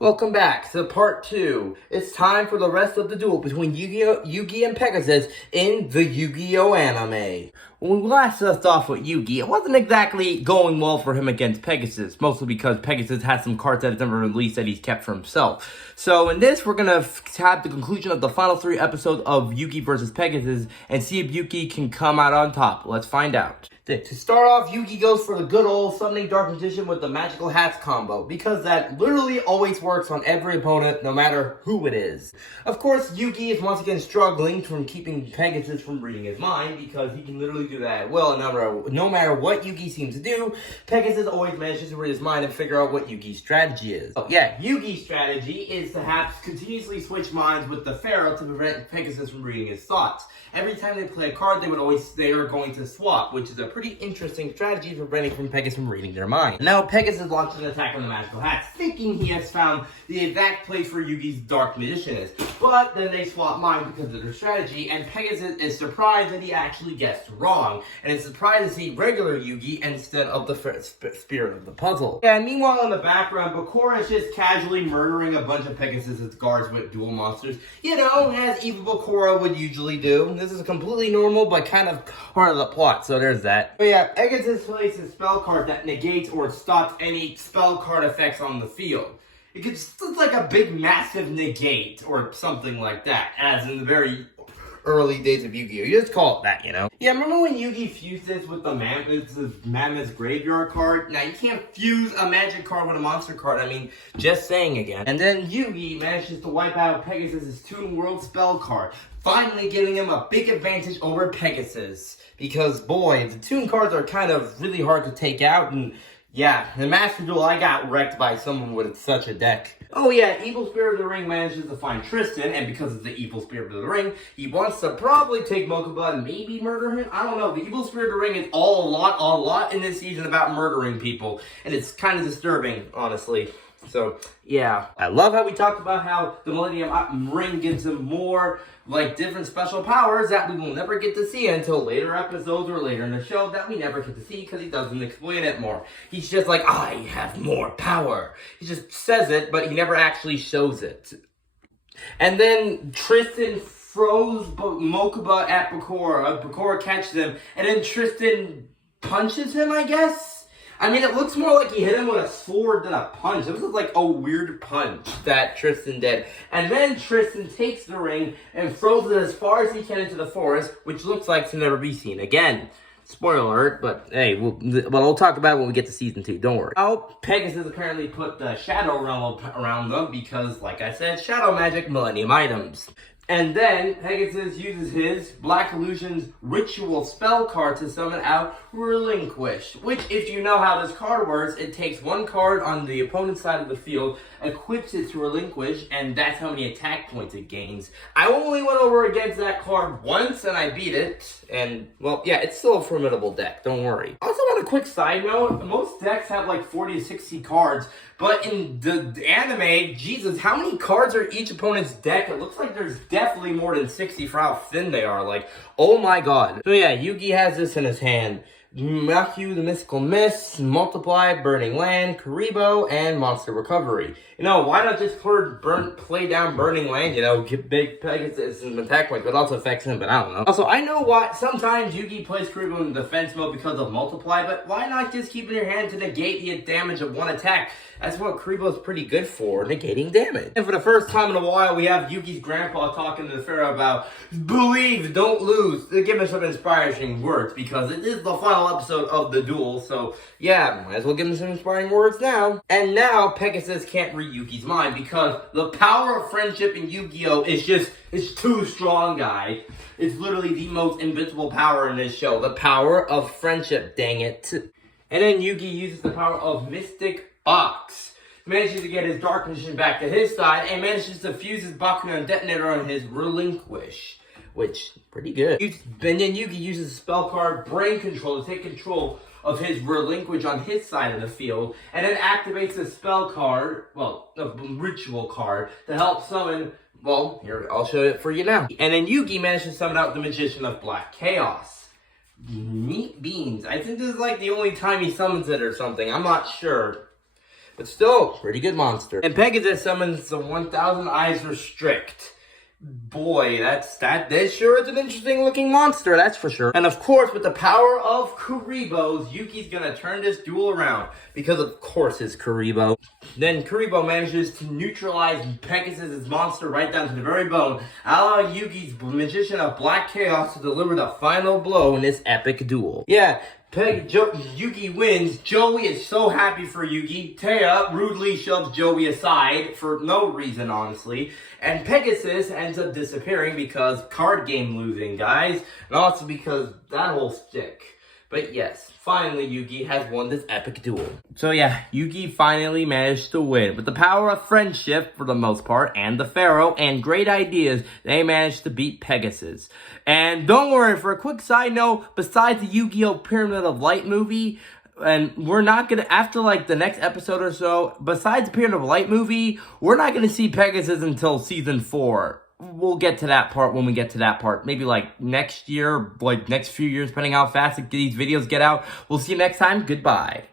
Welcome back to part 2. It's time for the rest of the duel between Yugi and Pegasus in the Yu-Gi-Oh anime. When we last left off with Yugi, it wasn't exactly going well for him against Pegasus, mostly because Pegasus has some cards that he's never released that he's kept for himself. So in this, we're gonna have the conclusion of the final 3 episodes of Yugi versus Pegasus and see if Yugi can come out on top. Let's find out. To start off, Yugi goes for the good old Summoning Dark Magician with the Magical Hats combo, because that literally always works on every opponent, no matter who it is. Of course, Yugi is once again struggling from keeping Pegasus from reading his mind, because he can literally do that well. No matter what Yugi seems to do, Pegasus always manages to read his mind and figure out what Yugi's strategy is. So, yeah, Yugi's strategy is to have continuously switch minds with the Pharaoh to prevent Pegasus from reading his thoughts. Every time they play a card, they are going to swap, which is a pretty interesting strategy for preventing Pegasus from reading their mind. Now, Pegasus launches an attack on the Magical Hats, thinking he has found the exact place where Yugi's Dark Magician is. But then they swap minds because of their strategy, and Pegasus is surprised that he actually guessed wrong, and is surprised to see regular Yugi instead of the spirit of the puzzle. And meanwhile, in the background, Bakura is just casually murdering a bunch of Pegasus' guards with duel monsters. You know, as evil Bakura would usually do. This is completely normal, but kind of part of the plot, so there's that. But yeah, Pegasus plays a spell card that negates or stops any spell card effects on the field. It could just look like a big, massive negate, or something like that, as in the very early days of Yu-Gi-Oh! You just call it that, you know? Yeah, remember when Yugi fused this with the Mammoth's Graveyard card? Now, you can't fuse a magic card with a monster card, I mean, just saying again. And then Yugi manages to wipe out Pegasus' Toon World spell card, finally giving him a big advantage over Pegasus. Because, boy, the Toon cards are kind of really hard to take out, and yeah, in Master Duel, I got wrecked by someone with such a deck. Oh yeah, Evil Spirit of the Ring manages to find Tristan, and because of the Evil Spirit of the Ring, he wants to probably take Mokuba and maybe murder him? I don't know, the Evil Spirit of the Ring is a lot in this season about murdering people, and it's kind of disturbing, honestly. So, yeah. I love how we talked about how the Millennium Ring gives him more, like, different special powers that we will never get to see until later episodes or later in the show that we never get to see because he doesn't explain it more. He's just like, I have more power. He just says it, but he never actually shows it. And then Tristan throws Mokuba at Bakura. Bakura catches him, and then Tristan punches him, I guess? I mean, it looks more like he hit him with a sword than a punch. It was like a weird punch that Tristan did. And then Tristan takes the ring and throws it as far as he can into the forest, which looks like to never be seen again. Spoiler alert, but hey, we'll talk about it when we get to season 2, don't worry. Now, Pegasus apparently put the Shadow Realm around them because, like I said, Shadow Magic Millennium items. And then, Pegasus uses his Black Illusion's Ritual spell card to summon out Relinquish. Which, if you know how this card works, it takes one card on the opponent's side of the field, equips it to Relinquish, and that's how many attack points it gains. I only went over against that card once, and I beat it. And, well, yeah, it's still a formidable deck, don't worry. Also, on a quick side note, most decks have like 40 to 60 cards, but in the anime, Jesus, how many cards are each opponent's deck? It looks like there's definitely more than 60 for how thin they are. Like, oh my god. So yeah, Yugi has this in his hand. Matthew the Mystical Mist, Multiply, Burning Land, Karibo, and Monster Recovery. You know, why not just play down Burning Land, you know, give big Pegasus some attack points, but it also affects him, but I don't know. Also, I know why sometimes Yugi plays Karibo in defense mode because of Multiply, but why not just keep it in your hand to negate the damage of one attack? That's what Karibo's pretty good for, negating damage. And for the first time in a while, we have Yugi's grandpa talking to the Pharaoh about believe, don't lose. They give us some inspiring words because it is the final episode of the duel. So yeah, might as well give him some inspiring words now. And now Pegasus can't read Yugi's mind because the power of friendship in Yu-Gi-Oh! It's too strong, guys. It's literally the most invincible power in this show. The power of friendship, dang it. And then Yugi uses the power of Mystic Box, manages to get his Dark Magician back to his side, and manages to fuse his Bakugan Detonator on his Relinquish, which, pretty good. And then Yugi uses the spell card Brain Control to take control of his Relinquish on his side of the field, and then activates the spell card, well, the Ritual card, to help summon, well, here, I'll show it for you now. And then Yugi manages to summon out the Magician of Black Chaos. Neat beans. I think this is like the only time he summons it or something, I'm not sure. but still, pretty good monster. And Pegasus summons the 1000 Eyes Restrict. Boy, that sure is an interesting looking monster, that's for sure. And of course, with the power of Kuribo's, Yugi's gonna turn this duel around. Because of course it's Kuribo. Then Kuribo manages to neutralize Pegasus' monster right down to the very bone, allowing Yugi's Magician of Black Chaos to deliver the final blow in this epic duel. Yeah, Yugi wins. Joey is so happy for Yugi. Taya rudely shoves Joey aside for no reason, honestly. And Pegasus ends up disappearing because card game losing, guys. And also because that whole stick. But yes, finally Yugi has won this epic duel. So yeah, Yugi finally managed to win. With the power of friendship, for the most part, and the Pharaoh, and great ideas, they managed to beat Pegasus. And don't worry, for a quick side note, besides the Yu-Gi-Oh! Pyramid of Light movie, and we're not gonna, after like the next episode or so, besides the Pyramid of Light movie, we're not gonna see Pegasus until season 4. We'll get to that part when we get to that part. Maybe like next year, like next few years, depending how fast these videos get out. We'll see you next time. Goodbye.